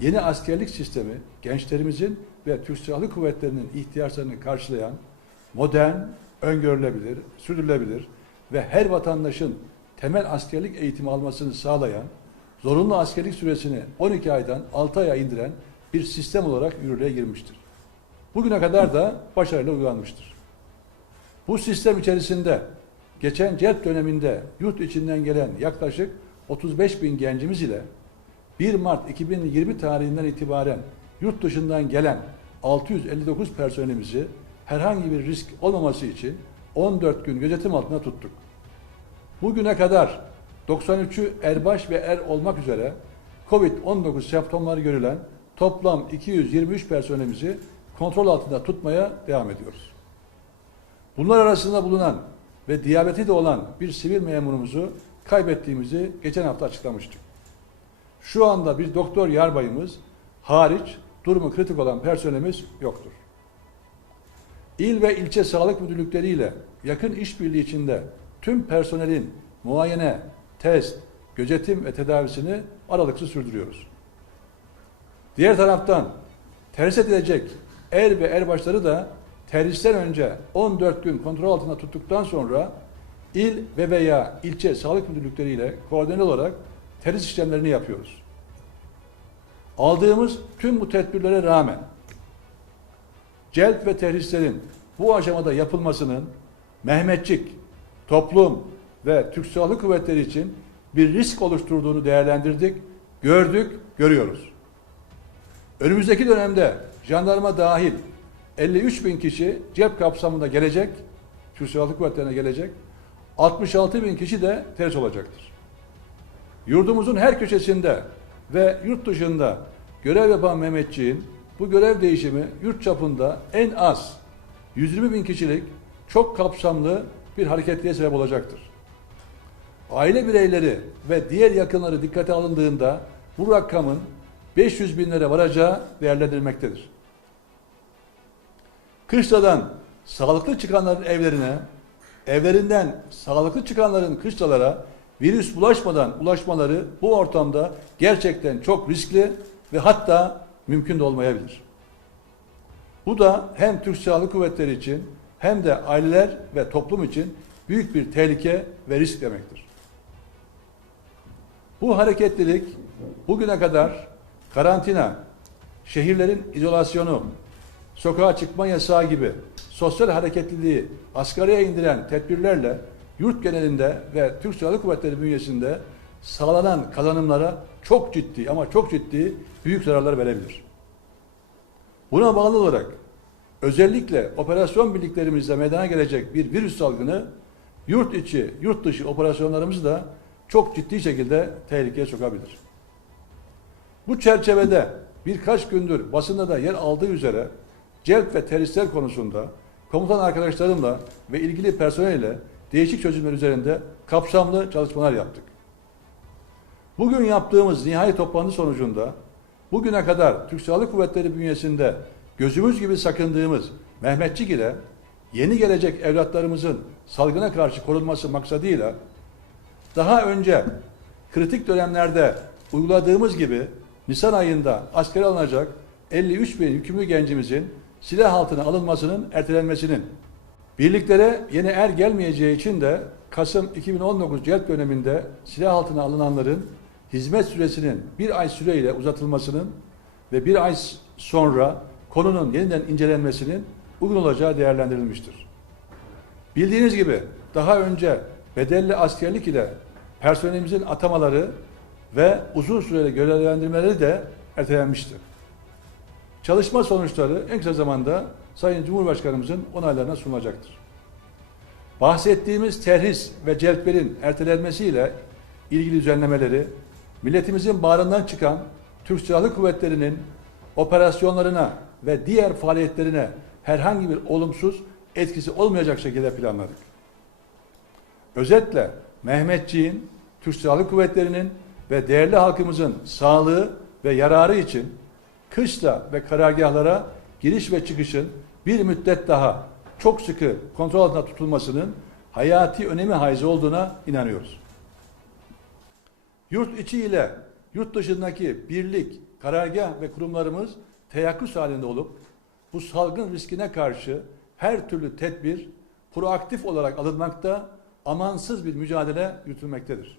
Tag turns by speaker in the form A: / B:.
A: yeni askerlik sistemi gençlerimizin ve Türk Silahlı Kuvvetleri'nin ihtiyaçlarını karşılayan modern, öngörülebilir, sürdürülebilir ve her vatandaşın temel askerlik eğitimi almasını sağlayan, zorunlu askerlik süresini 12 aydan 6 aya indiren bir sistem olarak yürürlüğe girmiştir. Bugüne kadar da başarıyla uygulanmıştır. Bu sistem içerisinde geçen celp döneminde yurt içinden gelen yaklaşık 35 bin gencimiz ile 1 Mart 2020 tarihinden itibaren yurt dışından gelen 659 personelimizi herhangi bir risk olmaması için 14 gün gözetim altında tuttuk. Bugüne kadar 93'ü erbaş ve er olmak üzere COVID-19 semptomları görülen toplam 223 personelimizi kontrol altında tutmaya devam ediyoruz. Bunlar arasında bulunan ve diyabeti de olan bir sivil memurumuzu kaybettiğimizi geçen hafta açıklamıştık. Şu anda bir doktor yarbayımız hariç durumu kritik olan personelimiz yoktur. İl ve ilçe sağlık müdürlükleriyle yakın işbirliği içinde tüm personelin muayene, test, gözetim ve tedavisini aralıksız sürdürüyoruz. Diğer taraftan terhis edilecek er ve erbaşları da terhisten önce 14 gün kontrol altında tuttuktan sonra il ve veya ilçe sağlık müdürlükleriyle koordine olarak terhis işlemlerini yapıyoruz. Aldığımız tüm bu tedbirlere rağmen celp ve terhislerin bu aşamada yapılmasının Mehmetçik, toplum ve Türk Silahlı Kuvvetleri için bir risk oluşturduğunu değerlendirdik, gördük, görüyoruz. Önümüzdeki dönemde jandarma dahil 53 bin kişi cep kapsamında gelecek, Türk Silahlı Kuvvetleri'ne gelecek, 66 bin kişi de terhis olacaktır. Yurdumuzun her köşesinde ve yurt dışında görev yapan Mehmetçiğin bu görev değişimi yurt çapında en az 120 bin kişilik çok kapsamlı bir hareketliğe sebep olacaktır. Aile bireyleri ve diğer yakınları dikkate alındığında bu rakamın 500 binlere varacağı değerlendirilmektedir. Kışladan sağlıklı çıkanların evlerine, evlerinden sağlıklı çıkanların kışlalara virüs bulaşmadan ulaşmaları bu ortamda gerçekten çok riskli ve hatta mümkün de olmayabilir. Bu da hem Türk Silahlı Kuvvetleri için hem de aileler ve toplum için büyük bir tehlike ve risk demektir. Bu hareketlilik bugüne kadar karantina, şehirlerin izolasyonu, sokağa çıkma yasağı gibi sosyal hareketliliği asgariye indiren tedbirlerle yurt genelinde ve Türk Silahlı Kuvvetleri bünyesinde sağlanan kazanımlara çok ciddi ama çok ciddi büyük zararlar verebilir. Buna bağlı olarak özellikle operasyon birliklerimizde meydana gelecek bir virüs salgını yurt içi, yurt dışı operasyonlarımızı da çok ciddi şekilde tehlikeye sokabilir. Bu çerçevede birkaç gündür basında da yer aldığı üzere celp ve teröristler konusunda komutan arkadaşlarımla ve ilgili personelle değişik çözümler üzerinde kapsamlı çalışmalar yaptık. Bugün yaptığımız nihai toplantı sonucunda bugüne kadar Türk Silahlı Kuvvetleri bünyesinde gözümüz gibi sakındığımız Mehmetçik ile yeni gelecek evlatlarımızın salgına karşı korunması maksadıyla daha önce kritik dönemlerde uyguladığımız gibi Nisan ayında askere alınacak 53 bin yükümlü gencimizin silah altına alınmasının ertelenmesinin birliklere yeni er gelmeyeceği için de Kasım 2019 celp döneminde silah altına alınanların hizmet süresinin bir ay süreyle uzatılmasının ve bir ay sonra konunun yeniden incelenmesinin uygun olacağı değerlendirilmiştir. Bildiğiniz gibi daha önce bedelli askerlik ile personelimizin atamaları ve uzun süreli görevlendirmeleri de ertelenmiştir. Çalışma sonuçları en kısa zamanda Sayın Cumhurbaşkanımızın onaylarına sunulacaktır. Bahsettiğimiz terhis ve celplerin ertelenmesiyle ilgili düzenlemeleri milletimizin bağrından çıkan Türk Silahlı Kuvvetleri'nin operasyonlarına ve diğer faaliyetlerine herhangi bir olumsuz etkisi olmayacak şekilde planladık. Özetle Mehmetçiğin, Türk Silahlı Kuvvetleri'nin ve değerli halkımızın sağlığı ve yararı için kışla ve karargahlara giriş ve çıkışın bir müddet daha çok sıkı kontrol altında tutulmasının hayati önemi haiz olduğuna inanıyoruz. Yurt içi ile Yurt dışındaki birlik, karargah ve kurumlarımız teyakkuz halinde olup bu salgın riskine karşı her türlü tedbir proaktif olarak alınmakta, amansız bir mücadele yürütülmektedir.